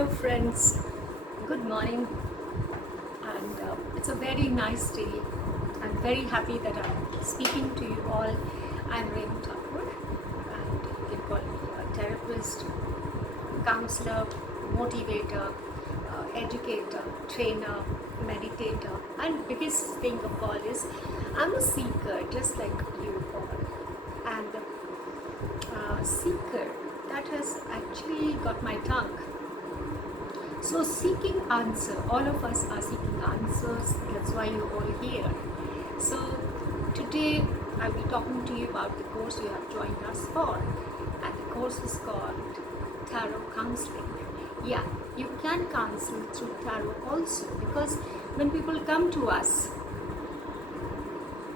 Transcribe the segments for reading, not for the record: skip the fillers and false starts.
Hello, friends. Good morning, and it's a very nice day. I'm very happy that I'm speaking to you all. I'm Renu Thakur, and you can call me a therapist, counselor, motivator, educator, trainer, meditator, and biggest thing of all is I'm a seeker, just like you all, and seeker that has actually got my tongue. So seeking answer, all of us are seeking answers, that's why you're all here. So today I'll be talking to you about the course you have joined us for, and the course is called Tarot Counseling. Yeah, you can counsel through tarot also, because when people come to us,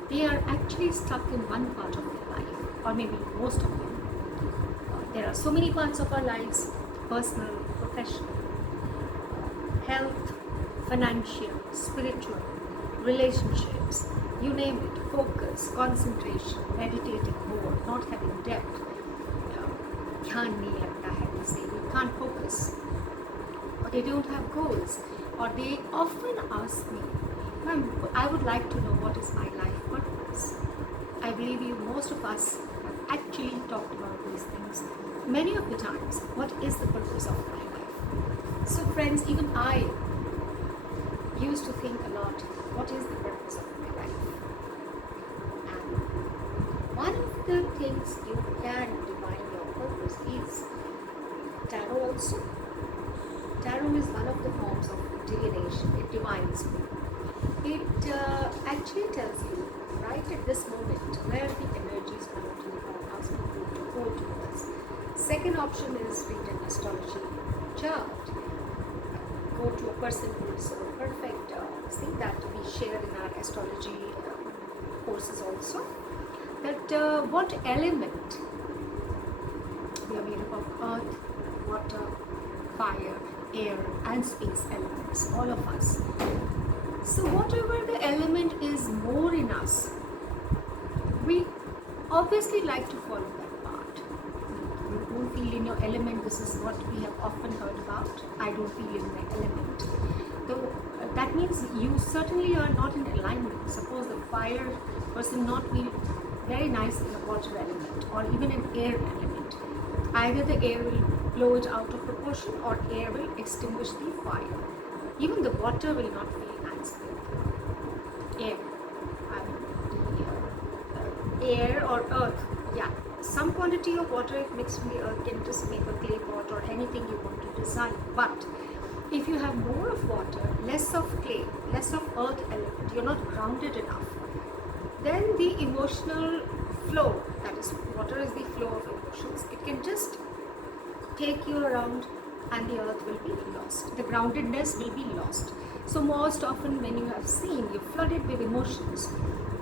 they are actually stuck in one part of their life, or maybe most of them. There are so many parts of our lives: personal, professional, health, financial, spiritual, relationships, you name it, focus, concentration, meditating more, not having depth. Dhyan nahi lagta hai, they say, we can't focus, or they don't have goals, or they often ask me, ma'am, I would like to know what is my life purpose. I believe you, most of us have actually talked about these things many of the times. What is the purpose of my life? So friends, even I used to think a lot, what is the purpose of my life? And one of the things you can divine your purpose is tarot also. Tarot is one of the forms of divination. It divines you. It actually tells you right at this moment where the energies want you are asking you to go towards. Second option is read an astrology chart. Go to a person who is perfect. See that we share in our astrology courses also. That what element we are made up of: earth, water, fire, air, and space elements. All of us. So whatever the element is more in us, we obviously like to follow that part. You don't feel in your element. This is what we have often heard about. I don't feel in my element. So that means you certainly are not in alignment. Suppose the fire person not feel very nice in a water element, or even an air element. Either the air will blow it out of proportion, or air will extinguish the fire. Even the water will not feel nice with air. Air or earth, yeah, some quantity of water if mixed with the earth can just make a clay pot or anything you want to design. But if you have more of water, less of clay, less of earth element, you're not grounded enough, then the emotional flow, that is, water is the flow of emotions, it can just take you around and the earth will be lost. The groundedness will be lost. So most often when you have seen, you're flooded with emotions,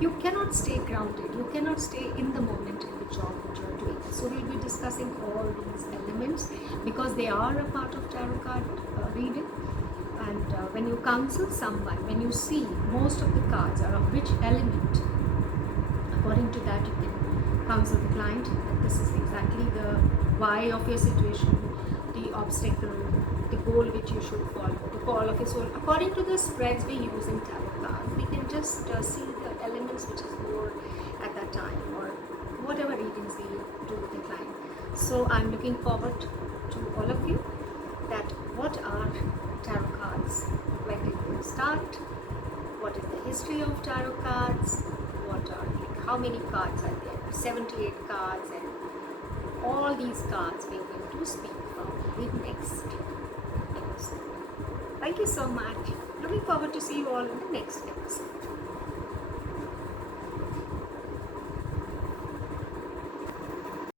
you cannot stay grounded, you cannot stay in the moment in the job that you're doing. So we'll be discussing all these elements because they are a part of tarot card reading. And when you counsel someone, when you see most of the cards are of which element, according to that you can counsel the client that this is exactly the why of your situation, the obstacle, the goal which you should follow, the call of your soul. According to the spreads we use in tarot cards, we can just see the elements which is more at that time, or whatever readings we do with the client. So I'm looking forward to all of you, that what are tarot cards, when did they start, what is the history of tarot cards, what are, like, how many cards are there, 78 cards, and all these cards we're going to speak about in the next episode. Thank you so much. Looking forward to see you all in the next episode.